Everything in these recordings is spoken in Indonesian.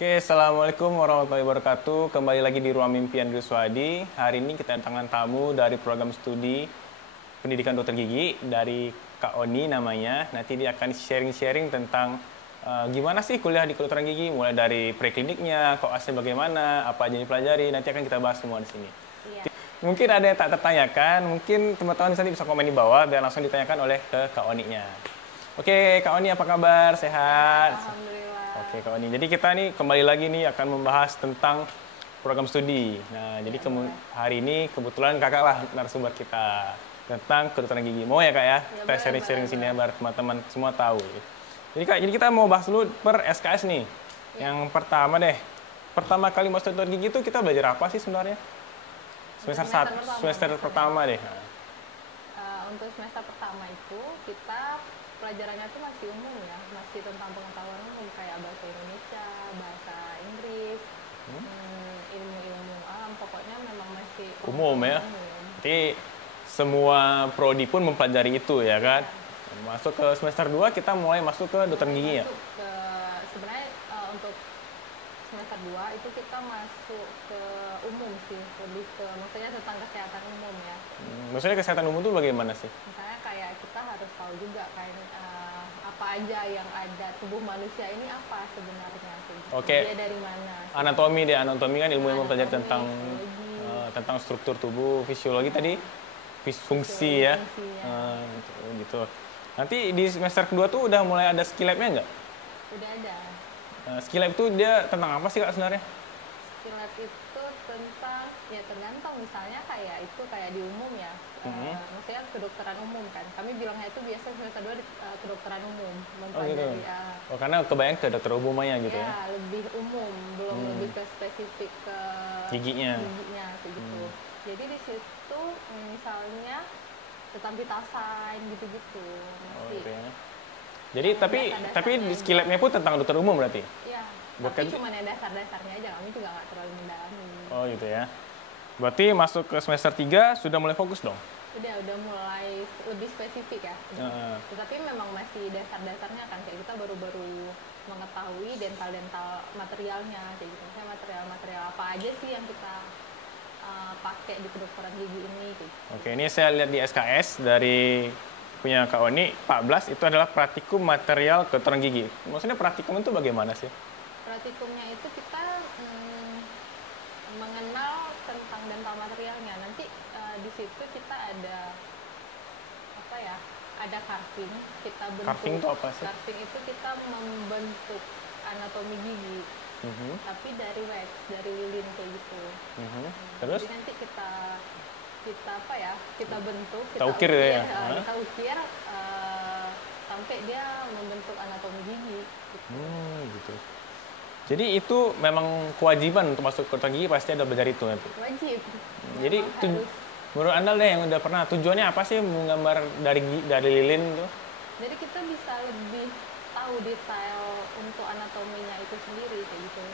Oke, Assalamualaikum warahmatullahi wabarakatuh. Kembali lagi di Ruang Mimpi Andri Swadi. Hari ini kita kedatangan tamu dari program studi Pendidikan Dokter Gigi dari Kak Oni namanya. Nanti dia akan sharing-sharing tentang gimana sih kuliah di kedokteran gigi, mulai dari prekliniknya, koasnya bagaimana, apa aja yang dipelajari. Nanti akan kita bahas semua di sini. Iya. Mungkin ada yang tak tertanyakan, mungkin teman-teman nanti bisa komen di bawah biar langsung ditanyakan oleh ke Kak Oni-nya. Oke, Kak Oni apa kabar? Sehat? Alhamdulillah. Oke, Kak Oni. Jadi kita nih kembali lagi nih akan membahas tentang program studi. Nah, jadi hari ini kebetulan kakak lah narasumber kita tentang kedokteran gigi. Mau ya kak ya? Kita sharing-sharing sini ya biar teman-teman semua tahu. Jadi kak, jadi kita mau bahas dulu per SKS nih. Yang pertama deh, pertama kali masuk dokter gigi itu kita belajar apa sih sebenarnya? Semester pertama deh. Untuk semester pertama itu kita pelajarannya tuh masih umum ya, masih tentang pengetahuan umum kayak bahasa Indonesia, bahasa Inggris, ilmu-ilmu alam, pokoknya memang masih Umum ya. Jadi semua prodi pun mempelajari itu ya kan. Masuk ke semester 2 kita mulai masuk ke dokter gigi ya. Sebenarnya untuk semester 2 itu kita masuk ke umum sih, lebih ke maksudnya tentang kesehatan umum ya. Maksudnya kesehatan umum itu bagaimana sih? Misalnya kayak kita harus tahu juga kan apa aja yang ada tubuh manusia ini apa sebenarnya sih. Oke. Dia dari mana? Anatomi deh, anatomi kan ilmu yang mempelajari Anatomi, tentang struktur tubuh, fisiologi tadi, fungsi ya. Gitu. Nanti di semester kedua tuh udah mulai ada skill lab-nya nggak? Udah ada. Skill lab itu dia tentang apa sih kak sebenarnya? Skill lab itu tentang ya tergantung, misalnya kayak itu kayak di umum ya. Maksudnya kedokteran umum kan. Kami bilangnya itu biasa semester 2 kedokteran umum. Gitu. Karena kebayang ke dokter umumnya gitu ya. Ya, lebih umum, belum lebih ke spesifik ke giginya kayak gitu. Jadi di situ misalnya tentang vitasign gitu-gitu. Gitu ya. Jadi tapi di skill lab-nya pun tentang dokter umum berarti? Iya. Tapi cuma yang dasar-dasarnya aja, kami juga nggak terlalu mendalami. Oh gitu ya. Berarti masuk ke semester 3 sudah mulai fokus dong? Udah mulai lebih spesifik ya. Tetapi memang masih dasar-dasarnya kan, kayak kita baru-baru mengetahui dental materialnya kayak gitu. Misalnya material-material apa aja sih yang kita pakai di kedokteran gigi ini gitu. Oke, ini saya lihat di SKS dari punya Kak Oni 14 itu adalah praktikum material kedokteran gigi. Maksudnya praktikum itu bagaimana sih? Praktikumnya itu kita mengenal tentang dental materialnya. Nanti di situ kita ada apa ya? Ada carving, kita bentuk. Carving itu apa sih? Carving itu kita membentuk anatomi gigi. Tapi dari wax, dari lilin kayak gitu. Terus? Jadi nanti kita apa ya? Kita bentuk, kita ukir ya. Kita ukir sampai dia membentuk anatomi gigi. Gitu. Gitu. Jadi itu memang kewajiban untuk masuk ke kedokteran gigi, pasti ada belajar itu nanti. Wajib. Jadi menurut Anda deh yang udah pernah, tujuannya apa sih menggambar dari lilin itu? Jadi kita bisa lebih tahu detail untuk anatominya itu sendiri kayak gitu.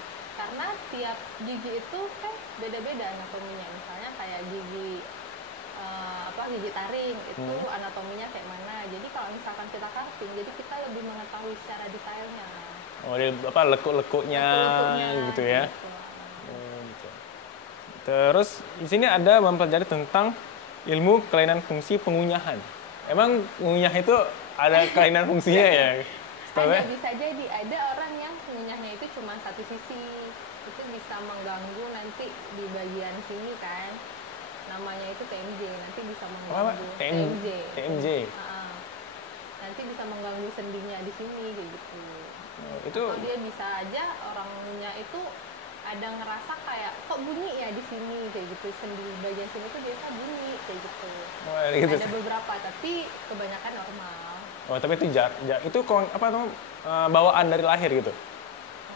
Karena tiap gigi itu kan beda-beda anatominya. Misalnya kayak gigi gigi taring itu anatominya kayak mana. Jadi kalau misalkan kita carving, jadi kita lebih mengetahui secara detailnya. Oh, lekuk-lekuknya gitu ya. Gitu. Terus di sini ada mempelajari tentang ilmu kelainan fungsi pengunyahan. Emang mengunyah itu ada kelainan fungsinya ya? Bisa jadi ada orang yang pengunyahnya itu cuma satu sisi, itu bisa mengganggu nanti di bagian sini kan, namanya itu TMJ, nanti bisa mengganggu TMJ. Nanti bisa mengganggu sendinya di sini kayak gitu. Itu atau dia bisa aja orangnya itu ada ngerasa kayak kok bunyi ya di sini kayak gitu, sendi bagian sini tuh biasa bunyi kayak gitu. Gitu. Ada beberapa tapi kebanyakan normal. Oh, tapi itu itu bawaan dari lahir gitu?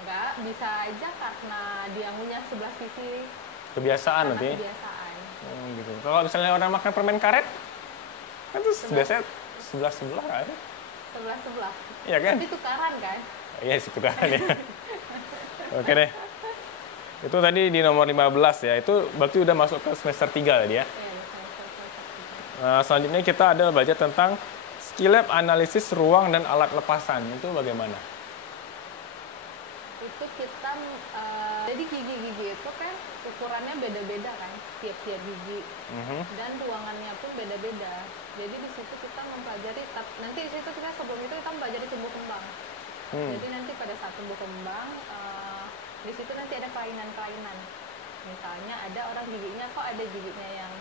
Enggak, bisa aja karena dia ngunyah sebelah sisi. Kebiasaan nanti? Kebiasaan. Gitu. Kalau misalnya orang makan permen karet, kan tuh biasanya sebelah kan? Sebelah. Iya kan? Tapi tukaran kan? Iya sih, tukaran ya. Oke deh. Itu tadi di nomor 15 ya, itu berarti udah masuk ke semester 3 tadi ya? Nah, selanjutnya kita ada belajar tentang skill lab analisis ruang dan alat lepasan. Itu bagaimana? Itu itu kita jadi gigi-gigi itu kan ukurannya beda-beda kan tiap-tiap gigi dan ruangannya pun beda-beda. Jadi di situ kita mempelajari, nanti di situ kita sebelum itu kita mempelajari tumbuh kembang. Jadi nanti pada saat tumbuh kembang di situ nanti ada kelainan-kelainan. Misalnya ada orang giginya kok ada giginya yang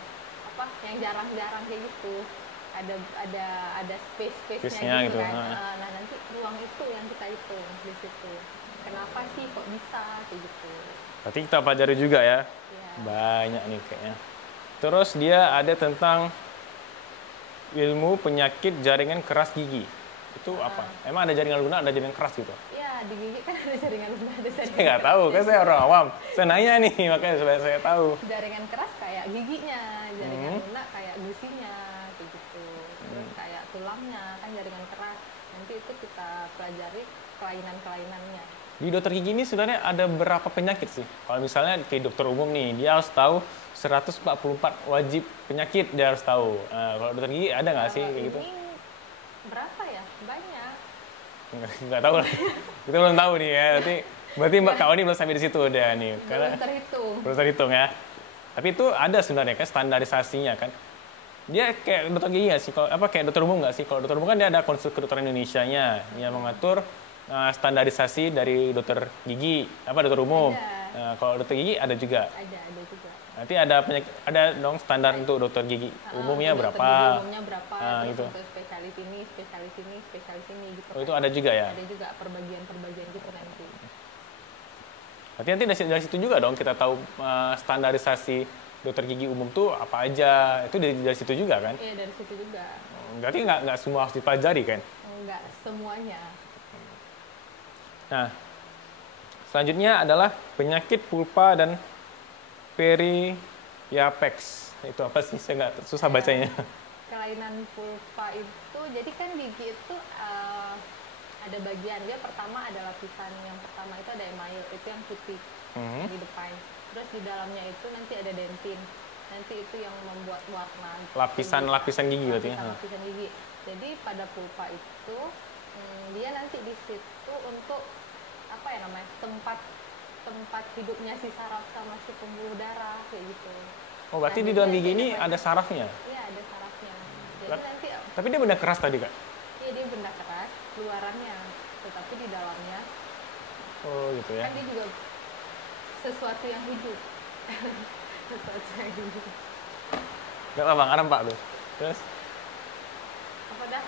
apa yang jarang-jarang kayak gitu. Ada space-nya gitu kan. Nah, nanti ruang itu yang kita hitung di situ. Kenapa sih kok bisa kayak gitu. Berarti kita pelajari juga ya. Banyak nih kayaknya. Terus dia ada tentang ilmu penyakit jaringan keras gigi. Itu apa? Emang ada jaringan lunak, ada jaringan keras gitu? Iya, di gigi kan ada jaringan lunak, ada jaringan. Saya nggak tahu, kan saya orang awam. Saya nanya nih, makanya supaya saya tahu. Jaringan keras kayak giginya, jaringan lunak kayak gusinya, kayak gitu. Terus kayak tulangnya kan jaringan keras. Nanti itu kita pelajari kelainan-kelainannya. Di dokter gigi ini sebenarnya ada berapa penyakit sih? Kalau misalnya ke dokter umum nih, dia harus tahu 144 wajib penyakit dia harus tahu. Kalau dokter gigi ada nggak sih kayak gitu? Berapa ya? Banyak. Nggak tahu lah. Kita belum tahu nih ya. Berarti Mbak Kak Oni belum sampai di situ udah nih. Belum terhitung. Belum terhitung ya. Tapi itu ada sebenarnya kan standarisasinya kan. Dia kayak dokter gigi nggak sih? Kalau kayak dokter umum nggak sih? Kalau dokter umum kan dia ada Konsul Kedokteran Indonesianya yang mengatur standarisasi dari dokter gigi, dokter umum. Kalau dokter gigi ada juga. Ada juga. Nanti ada dong standar untuk dokter gigi umumnya berapa? Gigi umumnya berapa? Gitu. Untuk spesialis ini gitu. Oh, itu ada juga ya? Ada juga perbagian gitu nanti. Berarti nanti dari situ juga dong kita tahu standarisasi dokter gigi umum tuh apa aja. Itu dari situ juga kan? Iya, dari situ juga. Berarti nggak semua harus dipelajari kan? Nggak semuanya. Nah, selanjutnya adalah penyakit pulpa dan periapex. Itu apa sih? Saya nggak susah bacanya. Kelainan pulpa itu, jadi kan gigi itu ada bagian. Dia pertama ada lapisan. Yang pertama itu ada email, itu yang putih di depan. Terus di dalamnya itu nanti ada dentin. Nanti itu yang membuat warna. Lapisan gigi berarti. Lapisan gigi. Jadi pada pulpa itu dia nanti di situ untuk apa ya namanya tempat hidupnya si saraf sama si pembuluh darah kayak gitu. Oh, berarti di dalam gigi ini ada sarafnya? Iya, ada sarafnya. Jadi nanti. Tapi dia benda keras tadi kak? Iya, dia benda keras luarannya, tetapi di dalamnya. Oh gitu ya. Kan dia juga sesuatu yang hidup. Sesuatu yang hidup. Gak apa bang, ada pak tuh. Terus? Apa dah?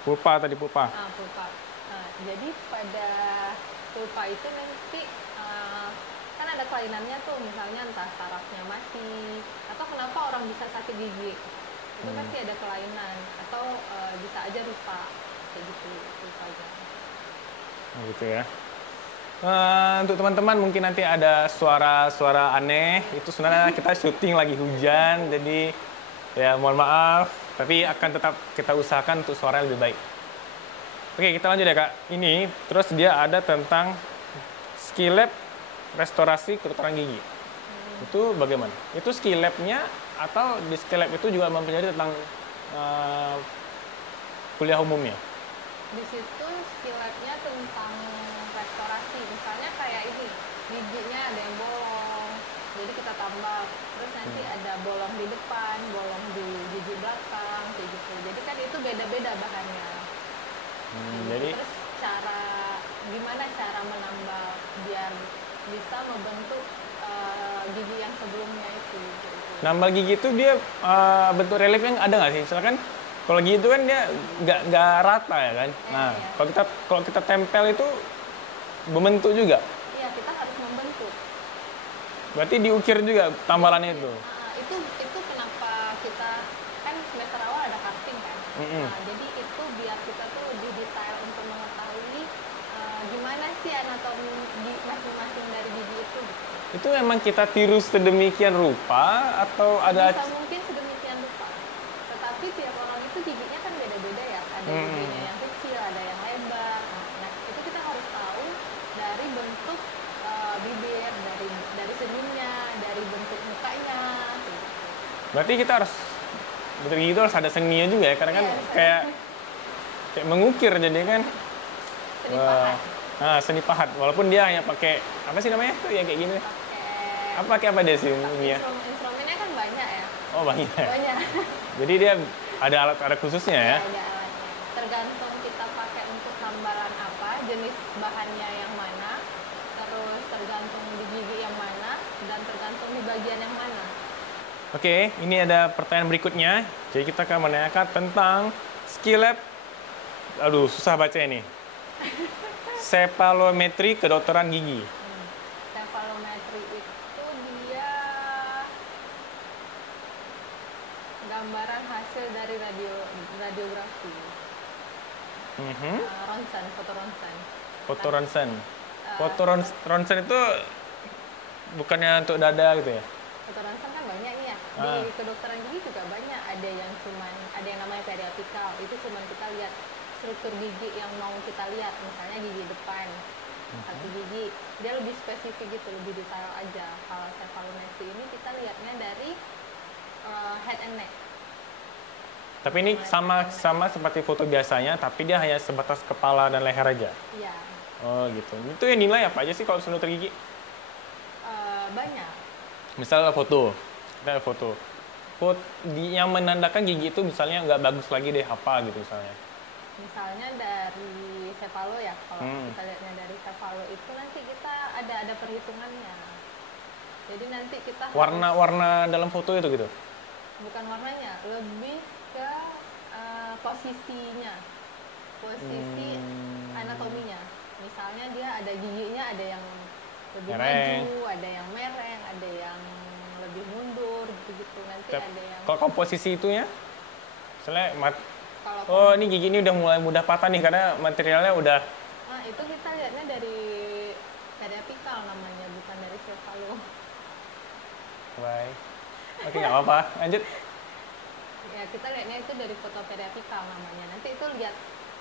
Pulpa tadi pulpa. Pulpa. Nah, jadi pada pulpa itu nanti kan ada kelainannya tuh, misalnya entah sarafnya mati atau kenapa orang bisa sakit gigi. Itu pasti ada kelainan atau bisa aja rusak kayak gitu pulpanya. Oh, gitu ya. Untuk teman-teman mungkin nanti ada suara-suara aneh, itu sebenarnya kita syuting lagi hujan, jadi ya mohon maaf, tapi akan tetap kita usahakan untuk suaranya lebih baik. Oke, kita lanjut ya kak. Ini terus dia ada tentang skill lab restorasi kedokteran gigi. Itu bagaimana? Itu skill lab-nya atau di skill lab itu juga mempelajari tentang kuliah umumnya? Di situ skill lab-nya tentang restorasi. Misalnya kayak ini, giginya ada yang bolong, jadi kita tambah. Terus nanti ada bolong di depan, bolong di gigi belakang, kayak gitu. Jadi kan itu beda-beda bahannya. Jadi terus gimana cara menambal biar bisa membentuk gigi yang sebelumnya itu. Gitu. Nambal gigi itu dia bentuk reliefnya ada nggak sih? Misalkan kalau gigi itu kan dia nggak rata ya kan. Nah, iya. Kalau kita tempel itu membentuk juga. Iya, kita harus membentuk. Berarti diukir juga tambalannya itu. Itu kenapa kita kan semester awal ada casting kan. Nah, jadi itu biar kita tuh lebih detail untuk mengetahui gimana sih anatomi masing-masing dari gigi itu. Itu memang kita tiru sedemikian rupa atau ada? Bisa mungkin sedemikian rupa. Tetapi tiap orang itu giginya kan beda-beda ya. Ada giginya yang kecil, ada yang lebar. Nah, itu kita harus tahu dari bentuk bibir, dari senyumnya, dari bentuk mukanya. Berarti kita harus bentuk gigi itu harus ada seninya juga ya, karena kan kayak mengukir jadi kan. Nah, seni pahat. Walaupun dia hanya pakai apa sih namanya tuh yang kayak gini? Pakai apa dia sih ini ya? Instrumennya kan banyak ya. Oh banyak. Banyak. Jadi dia ada alat khususnya ya? Ada alatnya. Tergantung kita pakai untuk tambalan apa, jenis bahannya yang mana, terus tergantung di gigi yang mana, dan tergantung di bagian yang mana. Oke, ini ada pertanyaan berikutnya. Jadi kita akan menanyakan tentang skill lab. Aduh, susah baca ini. Cepalometri kedokteran gigi. Cepalometri itu dia gambaran hasil dari radiografi. Ronsen, foto ronsen. Foto ronsen. Foto ronsen itu bukannya untuk dada gitu ya? Foto ronsen kan banyak nih ya. Di kedokteran gigi juga banyak. Ada yang namanya periapikal. Itu cuman kita lihat struktur gigi yang mau kita lihat. Misalnya gigi depan, satu gigi. Dia lebih spesifik gitu, lebih detail aja. Kalau cepalometri ini kita lihatnya dari head and neck. Tapi ini sama seperti foto biasanya, tapi dia hanya sebatas kepala dan leher aja. Iya. Oh gitu. Itu yang nilai apa aja sih kalau sudah gigi? Banyak. Misalnya foto, kita ada foto. Yang menandakan gigi itu misalnya nggak bagus lagi deh apa gitu misalnya. Misalnya dari cepalo ya, kalau kita lihatnya dari cepalo itu nanti kita ada perhitungannya. Jadi nanti kita warna dalam foto itu gitu. Bukan warnanya, lebih ke posisi anatominya. Misalnya dia ada giginya, ada yang lebih maju, ada yang mereng, ada yang lebih mundur, gitu-gitu. Nanti ada yang. Kalau komposisi itunya, misalnya ini gigi ini udah mulai mudah patah nih karena materialnya udah. Nah itu kita lihatnya dari periapikal namanya, bukan dari cepalo. Baik. Oke, nggak apa-apa. Lanjut. Ya, kita lihatnya itu dari foto periapikal namanya. Nanti itu lihat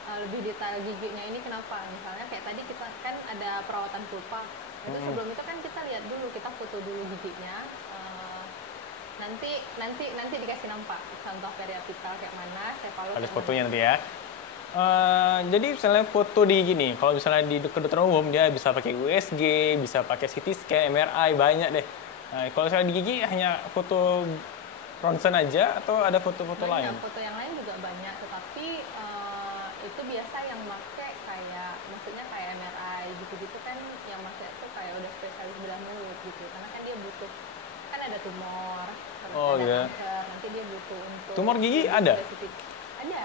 lebih detail giginya ini kenapa. Misalnya kayak tadi kita kan ada perawatan pulpa. Itu sebelum itu kan kita lihat dulu, kita foto dulu giginya. Nanti dikasih nampak contoh periapikal kayak mana, cepalo. Ada fotonya nanti ya. Jadi misalnya foto di gini, kalau misalnya di kedokteran umum dia bisa pakai USG, bisa pakai CT scan, MRI, banyak deh. Nah, kalau misalnya di gigi hanya foto ronsen aja atau ada foto-foto lain? Foto yang lain juga banyak, tetapi itu biasa yang pakai maksudnya kayak MRI gitu-gitu kan, yang pakai itu kayak udah spesialis bedah mulut gitu, karena kan dia butuh, kan ada tumor, ada kanker, nanti dia butuh untuk. Tumor gigi ada? Ada.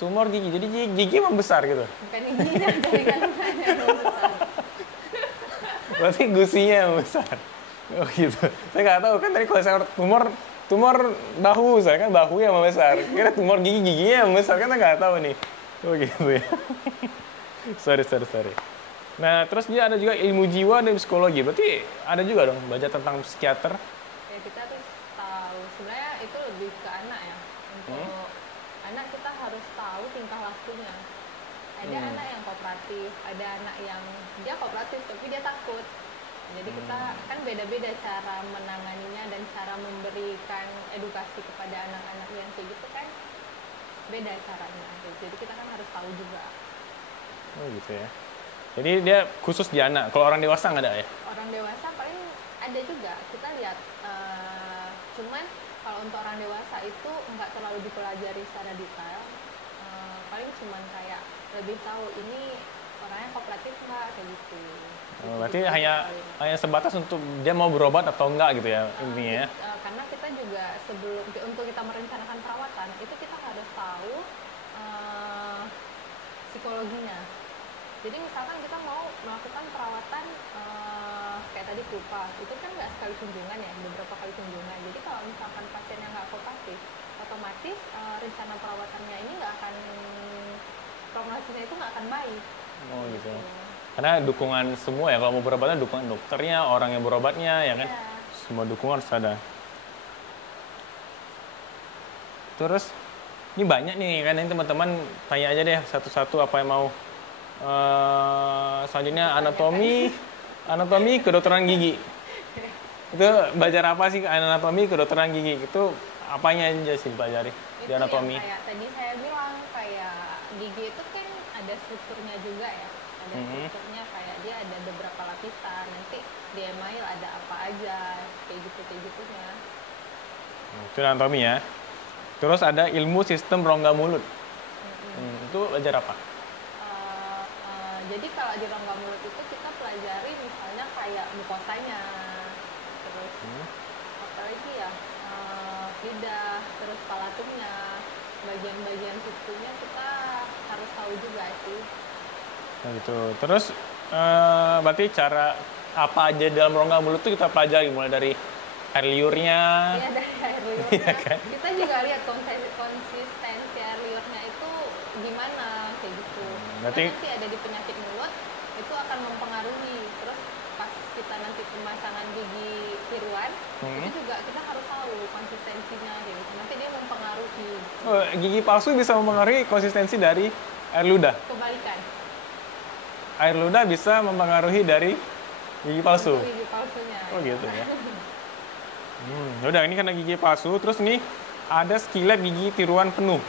Tumor gigi, jadi gigi membesar gitu? Bukan giginya, jaringan yang membesar. Berarti gusinya yang besar. Oh gitu. Saya nggak tahu kan tadi kalau saya tumor bahu, saya kan bahu yang membesar. Kira tumor giginya yang membesar, kan saya nggak tahu nih. Oh gitu ya. sorry. Nah terus dia ada juga ilmu jiwa dan psikologi. Berarti ada juga dong belajar tentang psikiater. Ya kita harus tahu. Sebenarnya itu lebih ke anak ya. Untuk anak kita harus tahu tingkah lakunya. Ada anak yang kooperatif, ada anak yang dia kooperatif tapi dia takut. Jadi kita kan beda-beda cara menanganinya dan cara memberikan edukasi kepada anak-anak yang kayak gitu kan beda caranya. Jadi kita kan harus tahu juga. Oh gitu ya. Jadi dia khusus di anak. Kalau orang dewasa nggak ada ya? Orang dewasa paling ada juga. Kita lihat. Cuman kalau untuk orang dewasa itu nggak terlalu dipelajari secara detail. Paling cuman kayak lebih tahu ini orangnya kooperatif nggak kayak gitu. Berarti hanya sebatas untuk dia mau berobat atau enggak gitu ya intinya ya? Karena kita juga untuk kita merencanakan perawatan itu kita harus tahu psikologinya. Jadi misalkan kita mau melakukan perawatan kayak tadi pulpa, itu kan nggak sekali kunjungan ya, beberapa kali kunjungan. Jadi kalau misalkan pasien yang nggak kooperatif, otomatis rencana perawatannya ini nggak akan, prognosisnya itu nggak akan baik. Oh gitu. Karena dukungan semua ya, kalau mau berobatnya dukungan dokternya, orang yang berobatnya, ya kan? Semua dukungan harus ada. Terus, ini banyak nih, kan ini teman-teman tanya aja deh satu-satu apa yang mau. Selanjutnya anatomi kedokteran gigi. Itu belajar apa sih anatomi kedokteran gigi? Itu apanya aja sih pelajari di anatomi? Kayak tadi saya bilang, kayak gigi itu kan ada strukturnya juga ya. ada strukturnya, kayak dia ada beberapa lapisan, nanti di email ada apa aja, kayak gitunya. Itu anatomi ya. Terus ada ilmu sistem rongga mulut. Itu belajar apa? Jadi kalau di rongga mulut itu kita pelajari misalnya kayak mukosanya, terus apa lagi ya, lidah, terus palatumnya, bagian-bagian situnya kita harus tahu juga sih. Nah, gitu. Terus berarti cara apa aja dalam rongga mulut itu kita pelajari, mulai dari air liurnya. Iya, dari air liurnya. Iya kan? Kita juga lihat konsistensi air liurnya itu gimana, kayak gitu. Berarti Nanti ada di penyakit mulut itu akan mempengaruhi. Terus pas kita nanti pemasangan gigi tiruan, itu juga kita harus tahu konsistensinya, kayak gitu. Nanti dia mempengaruhi. Gigi palsu bisa mempengaruhi konsistensi dari air ludah. Kebalikan. Air ludah bisa mempengaruhi dari gigi palsu. Gigi palsunya. Oh gitu ya. Udah, ini karena gigi palsu. Terus nih ada skillet gigi tiruan penuh.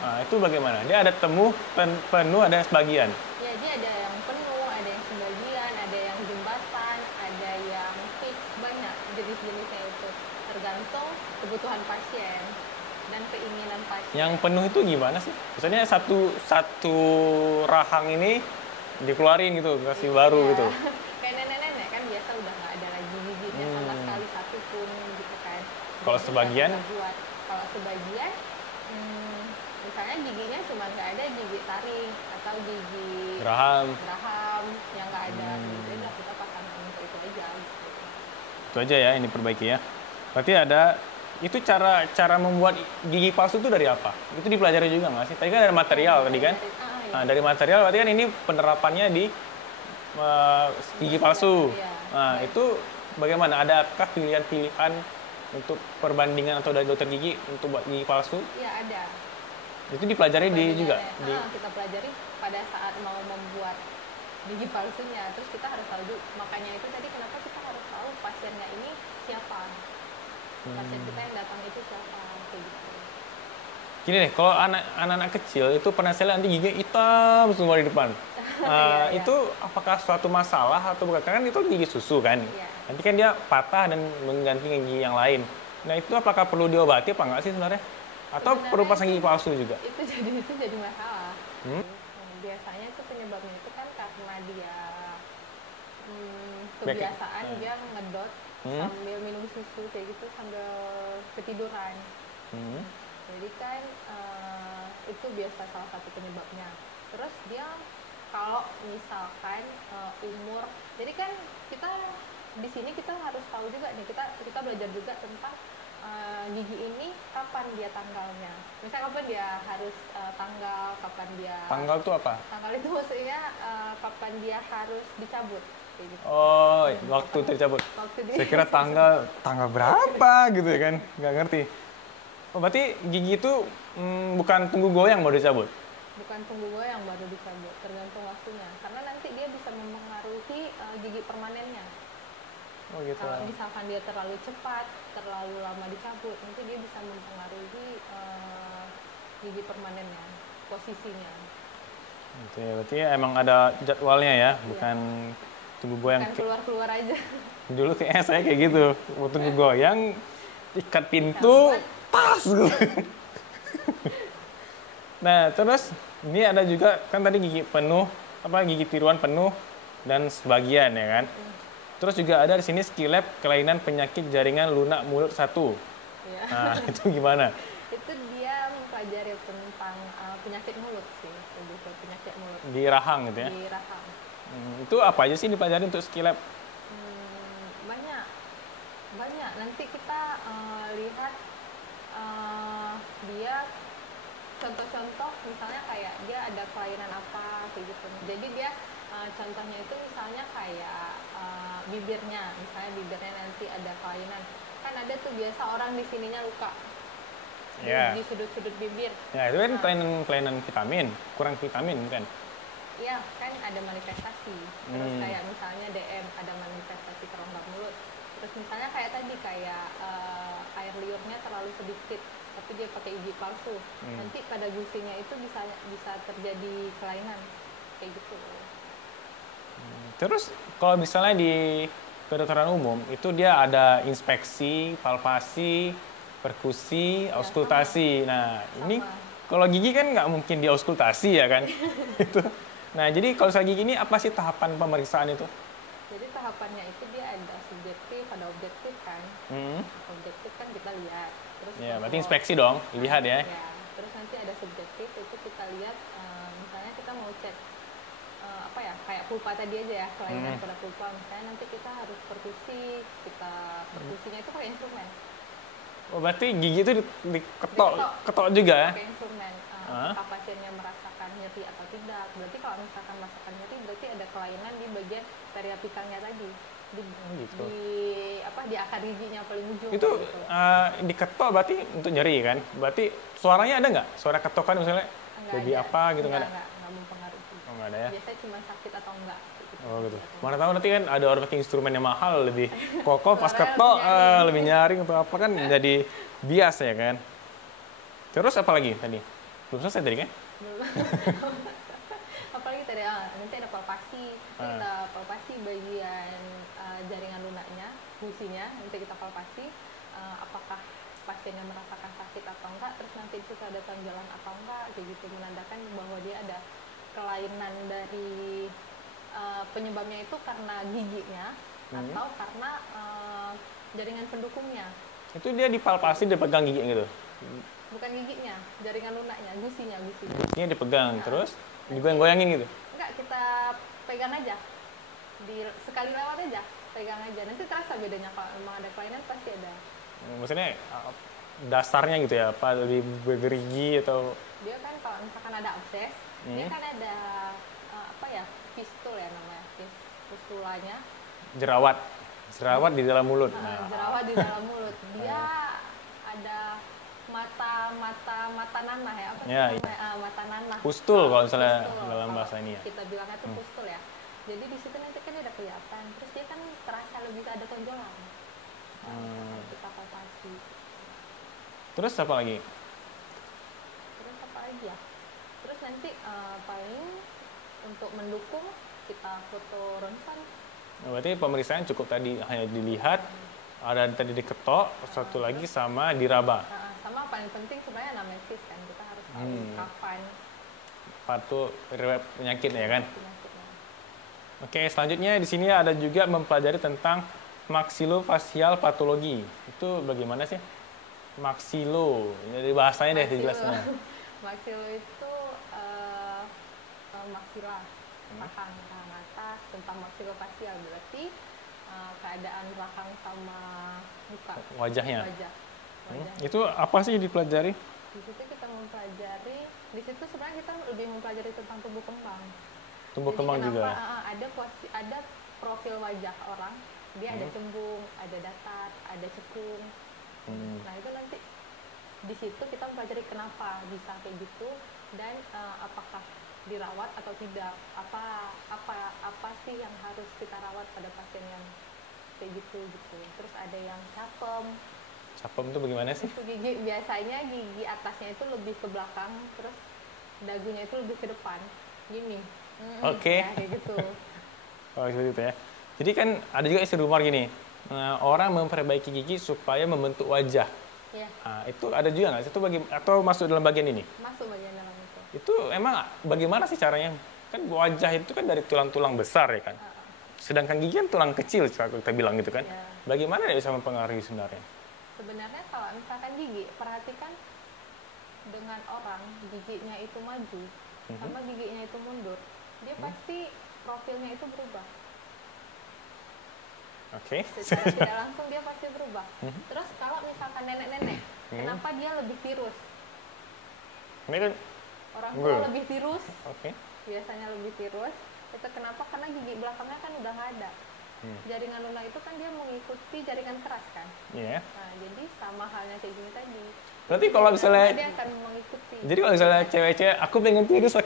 Nah, itu bagaimana? Dia ada penuh, ada sebagian. Ya, dia ada yang penuh, ada yang sebagian, ada yang jembatan, ada yang fix, banyak jenis-jenisnya itu. Tergantung kebutuhan pasien dan keinginan pasien. Yang penuh itu gimana sih? Misalnya satu rahang ini dikeluarin gitu, kasih baru gitu. Kayak nenek-nenek kan biasa udah nggak ada lagi giginya sama sekali satu pun gitu kan. Kalau sebagian? Kalau sebagian, misalnya giginya cuma nggak ada gigi taring atau gigi Geraham yang nggak ada, jadi udah kita pasang untuk itu aja. Gitu. Itu aja ya, ini perbaiki ya. Berarti ada itu cara membuat gigi palsu itu dari apa? Itu dipelajari juga nggak sih? Tadi kan ada material tadi kan? Nah, dari material berarti kan ini penerapannya di gigi palsu. Nah, itu bagaimana? Adakah pilihan-pilihan untuk perbandingan atau dari dokter gigi untuk buat gigi palsu? Iya, ada. Itu dipelajari juga? Kita pelajari pada saat mau membuat gigi palsunya. Terus kita harus tahu dulu. Makanya itu tadi kenapa kita harus tahu pasiennya ini siapa. Pasien kita yang datang itu siapa. Kayak gitu. Gini deh, kalau anak-anak kecil itu pernah saya lihat nanti giginya hitam semua di depan. Itu apakah suatu masalah atau bukan? Karena itu gigi susu kan. Nanti kan dia patah dan mengganti gigi yang lain. Nah, itu apakah perlu diobati apa enggak sih sebenarnya? Atau perlu pasang gigi palsu juga? Itu jadi masalah. Biasanya itu penyebabnya itu kan karena dia kebiasaan dia ngedot sambil minum susu kayak gitu sambil ketiduran. Jadi kan itu biasa salah satu penyebabnya. Terus dia kalau misalkan umur, jadi kan kita di sini kita harus tahu juga nih, kita belajar juga tentang gigi ini kapan dia tanggalnya. Misalnya kapan dia harus tanggal, kapan dia. Tanggal itu apa? Tanggal itu maksudnya kapan dia harus dicabut. Gitu. Oh, waktu tercabut. Saya kira tanggal berapa gitu ya kan? Nggak ngerti. Oh, berarti gigi itu bukan tunggu goyang baru dicabut? Bukan tunggu goyang baru dicabut, tergantung waktunya. Karena nanti dia bisa mempengaruhi gigi permanennya. Oh gitu. Kalau misalkan dia terlalu cepat, terlalu lama dicabut, nanti dia bisa mempengaruhi gigi permanennya, posisinya. Gitu ya, berarti emang ada jadwalnya ya, bukan tunggu goyang. Bukan keluar-keluar aja. Dulu kayaknya saya kayak gitu, mau tunggu goyang, ikat pintu, tas gitu. Nah, terus ini ada juga kan tadi gigi penuh, gigi tiruan penuh dan sebagian ya kan. Terus juga ada di sini skillab kelainan penyakit jaringan lunak mulut 1. Ya. Nah, itu gimana? Itu dia mempelajari tentang penyakit mulut sih, lebih ke penyakit mulut. Di rahang gitu ya? Di rahang. Itu apa aja sih dipelajari untuk skillab? Banyak. Nanti kita lihat dia contoh-contoh, misalnya kayak dia ada kelainan apa kayak gitu. Jadi dia contohnya itu misalnya kayak bibirnya, misalnya bibirnya nanti ada kelainan. Kan ada tuh biasa orang di sininya luka. Di sudut-sudut bibir. Ya, itu kan kelainan vitamin, kurang vitamin kan? Iya, kan ada manifestasi. Terus kayak misalnya DM, ada manifestasi kerongga mulut. Terus misalnya kayak tadi, kayak air liurnya terlalu sedikit, tapi dia pakai gigi palsu. Nanti pada gusinya itu bisa terjadi kelainan, kayak gitu. Terus kalau misalnya di kedokteran umum itu dia ada inspeksi, palpasi, perkusi, auskultasi. Nah, ini kalau gigi kan nggak mungkin di auskultasi ya kan? Itu. Nah, jadi kalau soal gigi ini apa sih tahapan pemeriksaan itu? Jadi tahapannya itu dia ada subjektif, ada objektif kan. Objektif kan kita lihat. Terus Ya, berarti inspeksi dong, dilihat ya. Ya, terus nanti ada subjektif itu kita lihat, misalnya kita mau cek apa ya, kayak pulpa tadi aja ya, kelainan pada pulpa. Misalnya nanti kita harus perkusi, perkusinya itu pakai instrumen. Oh, berarti gigi itu ketok juga ya? Pakai instrumen. Apakah pasiennya merasakan nyeri atau tidak? Berarti kalau misalkan merasakan nyeri, berarti ada kelainan di bagian periapikalnya tadi. Gitu. Di akar giginya paling ujung. Itu gitu. diketok berarti untuk nyeri kan? Berarti suaranya ada nggak? Suara ketokan misalnya lebih apa gitu nggak ada? Nggak mempengaruhi. Oh, nggak ada ya? Biasanya cuma sakit atau enggak. Gitu. Oh gitu. Mana tahu nanti kan ada orang pakai instrumen yang mahal lebih kokoh pas ketok lebih nyaring atau apa kan jadi bias ya kan. Terus apa lagi tadi? Belum selesai tadi kan? Belum. Apalagi tadi nanti ada palpasi. Kita palpasi bagian jaringan lunaknya, gusinya, nanti kita palpasi apakah pasiennya merasakan sakit atau enggak, terus nanti itu ada tonjolan atau enggak, kayak gitu, menandakan bahwa dia ada kelainan dari penyebabnya itu karena giginya atau karena jaringan pendukungnya. Itu dia dipalpasi, dipegang gigi gitu? Bukan giginya, jaringan lunaknya, gusinya. Gusinya dipegang, terus digoyang-goyangin gitu? Enggak, kita pegang aja, sekali lewat aja, pegang aja. Nanti terasa bedanya, kalau memang ada kelainan pasti ada. Maksudnya dasarnya gitu ya, apa lebih bergerigi atau? Dia kan kalau misalkan ada abses, dia kan ada fistul ya namanya, fistulanya. Jerawat di dalam mulut. Jerawat di dalam mulut. Dia ada mata nanah ya, apa namanya? Mata nanah. Pustul kalau misalnya dalam bahasa ini ya. Kita bilangnya itu pustul ya. Jadi di situ nanti kan ada kelihatan, terus dia kan terasa lebih ada tonjolan. Kita palpasi. Terus apa lagi? Ya? Terus nanti paling untuk mendukung kita foto ronsen. Berarti pemeriksaan cukup tadi hanya dilihat, ada tadi diketok, satu lagi sama diraba. Sama paling penting sebenarnya anamnesis kan, kita harus tahu kapan. Patu penyakit ya kan? Oke, selanjutnya di sini ada juga mempelajari tentang maksilofacial patologi. Itu bagaimana sih? Maksilo, dari bahasanya deh dijelaskan. Maksilo itu maksila, rahang atas, tentang maksilofacial berarti keadaan rahang sama muka. Wajahnya. Itu apa sih dipelajari? Di situ kita mempelajari, di situ sebenarnya kita lebih mempelajari tentang tumbuh kembang. Tumbuh kembang juga. Ada profil wajah orang, dia ada cembung, ada datar, ada cekung. Nah itu nanti di situ kita mempelajari kenapa bisa kayak gitu dan apakah dirawat atau tidak, apa sih yang harus kita rawat pada pasien yang kayak gitu. Terus ada yang capem. Capem itu bagaimana sih? Itu biasanya gigi atasnya itu lebih ke belakang, terus dagunya itu lebih ke depan, gini. Oke. Ya, kayak gitu. Oh seperti itu ya. Jadi kan ada juga istilah rumor gini, orang memperbaiki gigi supaya membentuk wajah. Ya. Nah, itu ada juga nggak sih? Itu atau masuk dalam bagian ini? Masuk bagian dalam itu. Itu emang bagaimana sih caranya? Kan wajah itu kan dari tulang-tulang besar ya kan? Sedangkan gigi kan tulang kecil, kalau kita bilang gitu kan? Ya. Bagaimana dia bisa mempengaruhi sebenarnya? Sebenarnya kalau misalkan gigi, perhatikan dengan orang giginya itu maju sama giginya itu mundur, dia pasti profilnya itu berubah. Oke. Secara tidak langsung dia pasti berubah. Terus kalau misalkan nenek-nenek, kenapa dia lebih tirus? Ini kan orang tua lebih tirus. Oke. Biasanya lebih tirus. Itu kenapa? Karena gigi belakangnya kan udah nggak ada. Jaringan lunak itu kan dia mengikuti jaringan keras kan. Iya. Nah, jadi sama halnya kayak gini tadi. Berarti kalau misalnya dia akan mengikuti. Jadi kalau misalnya cewek-cewek, aku pengen tirus,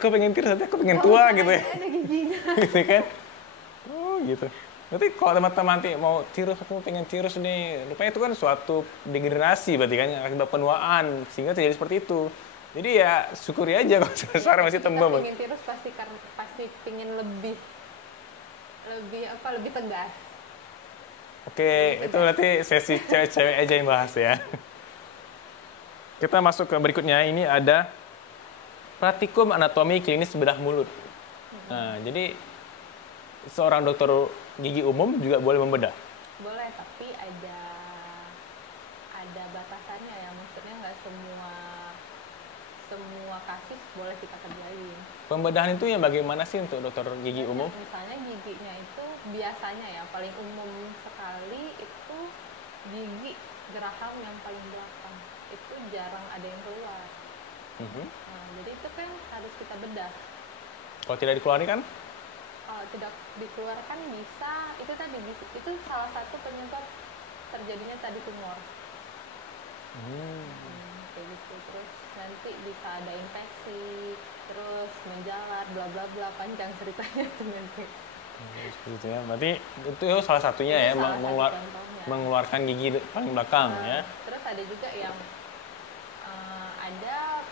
nanti aku pengen tua gitu ya. Ada giginya. Gitu kan? Oh gitu. Berarti kalau teman-teman nanti mau tirus, aku pengen tirus nih. Rupanya itu kan suatu degenerasi berarti kan akibat penuaan sehingga terjadi seperti itu. Jadi ya syukuri aja kalau sekarang masih tembem. Kita pengen tirus pasti pingin lebih lebih tegas. Oke, itu berarti sesi cewek-cewek aja yang bahas ya. Kita masuk ke berikutnya. Ini ada praktikum anatomi klinis bedah mulut. Nah, jadi seorang dokter gigi umum juga boleh membedah. Boleh, tapi ada batasannya ya. Maksudnya nggak semua kasus boleh kita kerjain. Pembedahan itu yang bagaimana sih untuk dokter gigi umum? Misalnya giginya itu biasanya ya paling umum sekali itu gigi geraham yang paling belakang. Itu jarang ada yang keluar. Nah, jadi itu kan harus kita bedah. Kalau tidak dikeluarkan? Kalau tidak dikeluarkan bisa, itu salah satu penyebab terjadinya tadi tumor. Kayak gitu. Terus nanti bisa ada infeksi, terus menjalar, bla bla bla, panjang ceritanya tuh nanti. Gitu ya. Berarti itu salah satunya ya, mengeluarkan gigi paling belakang ya. Terus ada juga yang ada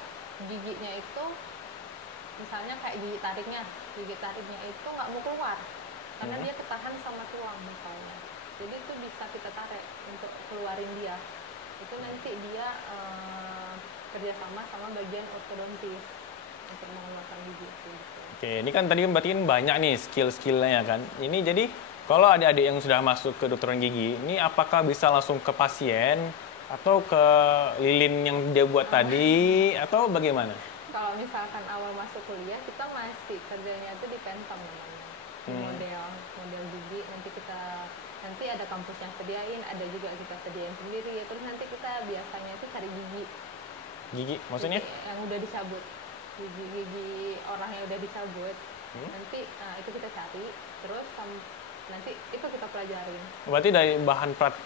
giginya itu misalnya kayak gigi tariknya itu nggak mau keluar karena dia ketahan sama tulang misalnya. Jadi itu bisa kita tarik untuk keluarin dia. Itu nanti dia kerjasama sama bagian ortodontis untuk mengeluarkan gigi itu. Gitu. Oke, ini kan tadi berarti banyak nih skill-skillnya kan. Ini jadi kalau adik-adik yang sudah masuk ke kedokteran gigi, ini apakah bisa langsung ke pasien atau ke lilin yang dia buat tadi atau bagaimana? Kalau misalkan awal masuk kuliah kita masih kerjanya itu di Pentam namanya. Model gigi nanti ada kampus yang sediain, ada juga kita sediain sendiri. Terus nanti kita biasanya itu cari gigi. Gigi maksudnya? Gigi yang udah dicabut. Gigi orang yang udah dicabut. Nanti itu kita cari, terus nanti itu kita pelajarin. Berarti dari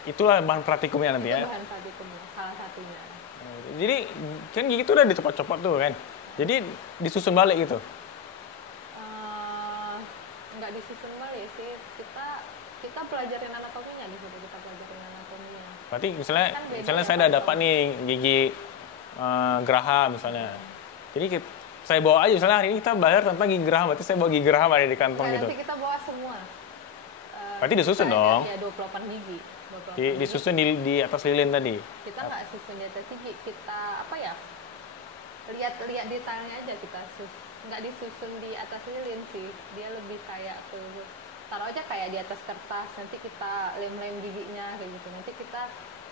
itulah bahan praktikumnya nanti ya? Itu bahan praktikumnya, salah satunya. Jadi kan gigi itu udah dicopot-copot tuh kan? Jadi disusun balik gitu? Nggak disusun balik sih, kita pelajarin anatominya di situ, kita pelajarin anatominya. Berarti misalnya saya udah dapat nih gigi geraham misalnya. Jadi saya bawa aja, misalnya hari ini kita belajar tentang gigi geraham, berarti saya bawa gigi geraham ada di kantong gitu. Nanti kita bawa semua. Berarti disusun dong? Ya 28 gigi. Disusun di atas lilin tadi? Kita nggak susun di atas gigi, kita lihat detailnya aja, nggak disusun di atas lilin sih. Dia lebih kayak taruh aja kayak di atas kertas, nanti kita lem giginya kayak gitu. Nanti kita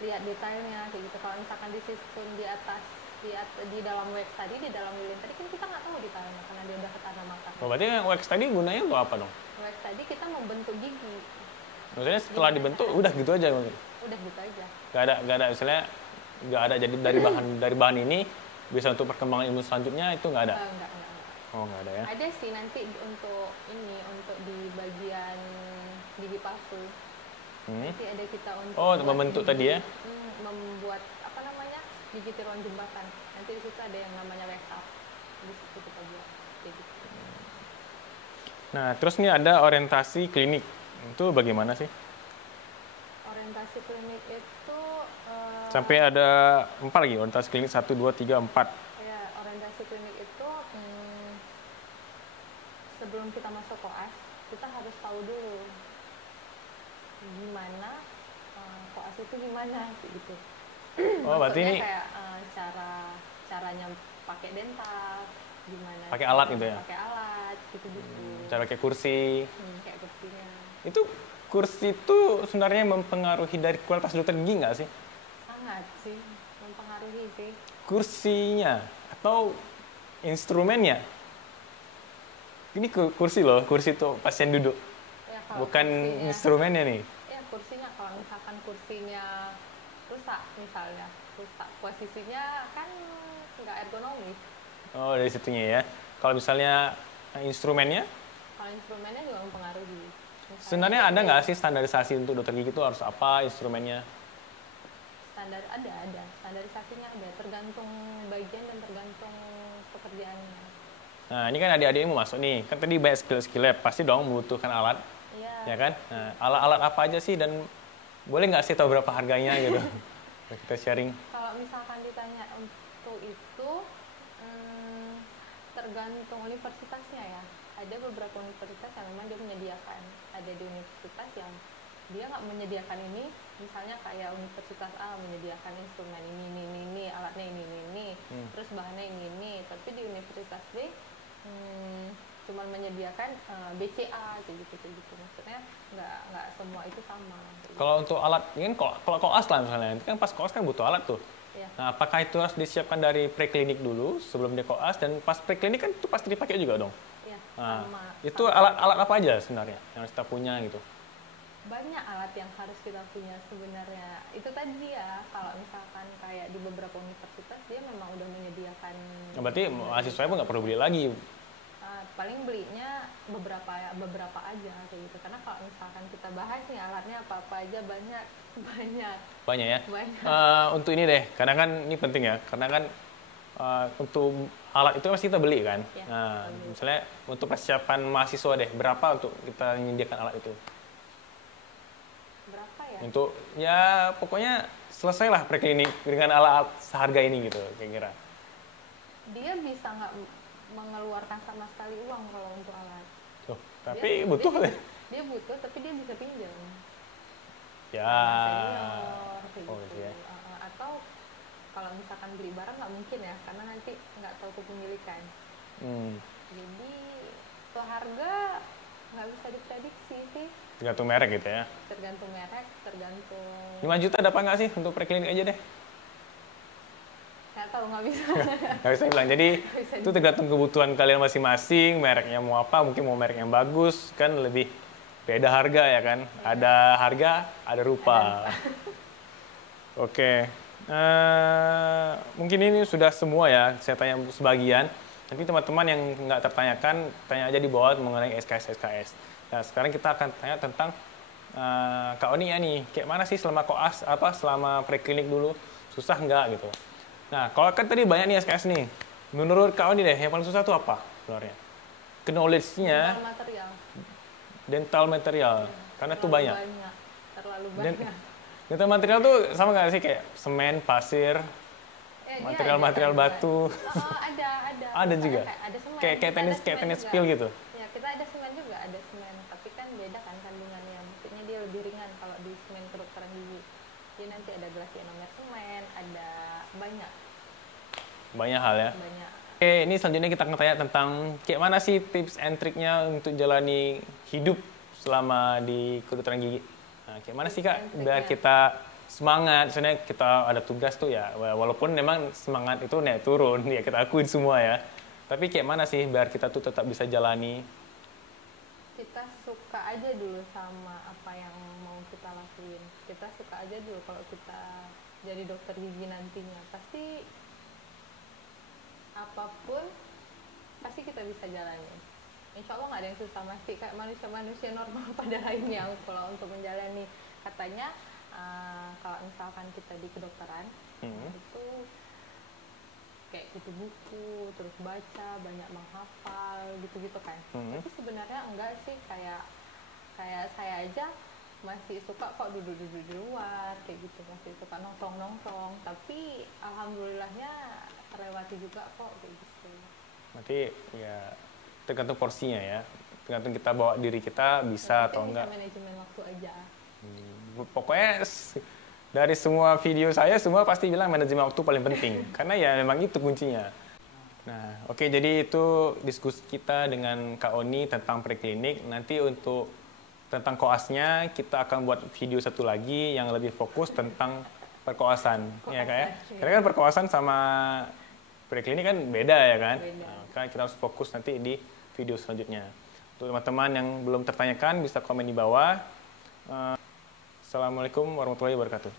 lihat detailnya kayak gitu. Kalau misalkan disusun di dalam wax tadi, di dalam lilin tadi kan kita nggak tahu detailnya karena dia udah ketanam makan. Oh, berarti wax tadi gunanya untuk apa dong? Wax tadi kita membentuk gigi. Maksudnya setelah dibentuk udah gitu aja? Udah gitu aja. Gak ada misalnya nggak ada jadi dari bahan ini bisa untuk perkembangan ilmu selanjutnya itu nggak ada? Enggak. Oh nggak ada ya? Ada sih nanti untuk di bagian gigi palsu. Nanti ada kita untuk membentuk tadi ya? Membuat gigi tiruan jembatan. Nanti di situ ada yang namanya wax up. Di situ kita buat kayak gitu. Nah, terus nih ada orientasi klinik. Itu bagaimana sih? Orientasi klinik itu sampai ada 4 lagi, orientasi klinik 1, 2, 3, 4. Ya, orientasi klinik itu sebelum kita masuk koas, kita harus tahu dulu gimana koas itu gimana gitu. Oh, berarti ini kayak caranya pakai dental, gimana? Pakai alat gitu ya? Pakai alat, gitu-gitu. Cara pakai kursi. Kayak kursinya. Itu kursi itu sebenarnya mempengaruhi dari kualitas dokter gigi nggak sih? Sangat sih, mempengaruhi sih. Kursinya atau instrumennya? Ini kursi loh, kursi itu pasien duduk. Ya, bukan instrumennya nih. Ya, kursinya kalau misalkan kursinya rusak misalnya, posisinya kan nggak ergonomis. Oh, dari situnya ya. Kalau misalnya instrumennya? Kalau instrumennya juga mempengaruhi. Sebenarnya ada nggak sih standarisasi untuk dokter gigi itu harus apa instrumennya? Ada. Standarisasinya ada, tergantung bagian dan tergantung pekerjaannya. Nah, ini kan adik-adik mau masuk nih. Kan tadi banyak skill-skillnya, pasti dong membutuhkan alat. Iya. Ya kan? Nah, alat-alat apa aja sih dan boleh nggak sih tahu berapa harganya gitu? Kita sharing. Kalau misalkan ditanya untuk itu, tergantung universitasnya ya. ada beberapa universitas yang memang dia menyediakan. Ada di universitas yang dia nggak menyediakan ini, misalnya kayak universitas A menyediakan instrumen ini, alatnya ini, terus bahannya ini, tapi di universitas B cuma menyediakan BCA kayak gitu. Maksudnya nggak semua itu sama. Kalau untuk alat, ini kan kalau koas lah misalnya, itu kan pas koas kan butuh alat tuh. Ya. Nah, apakah itu harus disiapkan dari preklinik dulu sebelum dia koas, dan pas preklinik kan itu pasti dipakai juga dong? Ya, Nah, sama. itu alat apa aja sebenarnya yang harus kita punya gitu? Banyak alat yang harus kita punya sebenarnya. Itu tadi ya, kalau misalkan kayak di beberapa universitas dia memang udah menyediakan. Nah, berarti mahasiswa pun nggak perlu beli lagi. Paling belinya beberapa aja kayak gitu. Karena kalau misalkan kita bahas nih alatnya apa aja banyak. Banyak ya? Banyak. Untuk ini deh, karena kan ini penting ya, karena kan untuk alat itu pasti kita beli kan. Ya, Nah, misalnya untuk persiapan mahasiswa deh, berapa untuk kita menyediakan alat itu? Berapa ya? Untuk ya pokoknya selesailah preklinik dengan alat seharga ini gitu kira-kira. Dia bisa nggak mengeluarkan sama sekali uang kalau untuk alat. Tuh, tapi butuh kali. Dia butuh, tapi dia bisa pinjam. Ya. Senior, kayak Oh, gitu. iya. Atau kalau misalkan beli barang nggak mungkin ya, karena nanti nggak tahu kepemilikan. Jadi kalau harga nggak bisa diprediksi sih. Tergantung merek gitu ya. Tergantung merek, tergantung. 5 juta ada apa nggak sih untuk preklinik aja deh? Nggak tahu, nggak bisa. Nggak bisa bilang. Jadi bisa itu tergantung kebutuhan kalian masing-masing, mereknya mau apa, mungkin mau merek yang bagus, kan lebih beda harga ya kan. Ada harga, ada rupa. Oke. Mungkin ini sudah semua ya, saya tanya sebagian. Nanti teman-teman yang nggak tertanyakan, tanya aja di bawah mengenai SKS. Nah, sekarang kita akan tanya tentang Kak Oni ya nih, kayak mana sih selama koas, selama preklinik dulu, susah nggak gitu. Nah, kalau kan tadi banyak nih SKS nih, menurut Kak Oni deh, yang paling susah itu apa sebenarnya? Knowledge-nya, dental material, karena itu banyak. Terlalu banyak. Dental material tuh sama nggak sih kayak semen, pasir, material batu? Ada. Ada juga. Ada semen. Kayak tenis spill gitu. Ya, kita ada semen juga, ada semen. Tapi kan beda kan kandungannya. Maksudnya dia lebih ringan kalau di semen kedokteran gigi. Dia nanti ada gelas ionomer semen, ada banyak hal ya. Banyak. Oke, ini selanjutnya kita akan tanya tentang kayak mana sih tips and triknya untuk jalani hidup selama di kedokteran gigi. Nah, kayak mana sih Kak biar kita semangat, soalnya kita ada tugas tuh ya, walaupun memang semangat itu naik turun, ya kita akuin semua ya. Tapi kayak mana sih biar kita tuh tetap bisa jalani? Kita suka aja dulu sama apa yang mau kita lakuin. Kita suka aja dulu kalau kita jadi dokter gigi nantinya. Pasti apapun, pasti kita bisa jalani. Insya Allah nggak ada yang susah, masih kayak manusia-manusia normal pada lainnya kalau untuk menjalani. Katanya kalau misalkan kita di kedokteran itu kayak kutu buku, terus baca, banyak menghafal gitu-gitu kan. Tapi sebenarnya enggak sih, kayak saya aja masih suka kok duduk di luar kayak gitu, masih suka nongkrong. Tapi alhamdulillahnya terlewati juga kok kayak gitu. Berarti ya tergantung porsinya ya, tergantung kita bawa diri kita bisa atau enggak. Bisa manajemen waktu aja. Pokoknya dari semua video saya semua pasti bilang manajemen waktu paling penting karena ya memang itu kuncinya. Nah, oke, jadi itu diskusi kita dengan Kak Oni tentang preklinik. Nanti untuk tentang koasnya kita akan buat video satu lagi yang lebih fokus tentang perkoasan, ya Kak ya. Karena kan perkoasan sama preklinik kan beda ya kan. Nah, kan kita harus fokus nanti di video selanjutnya. Untuk teman-teman yang belum tertanyakan bisa komen di bawah. Assalamualaikum warahmatullahi wabarakatuh.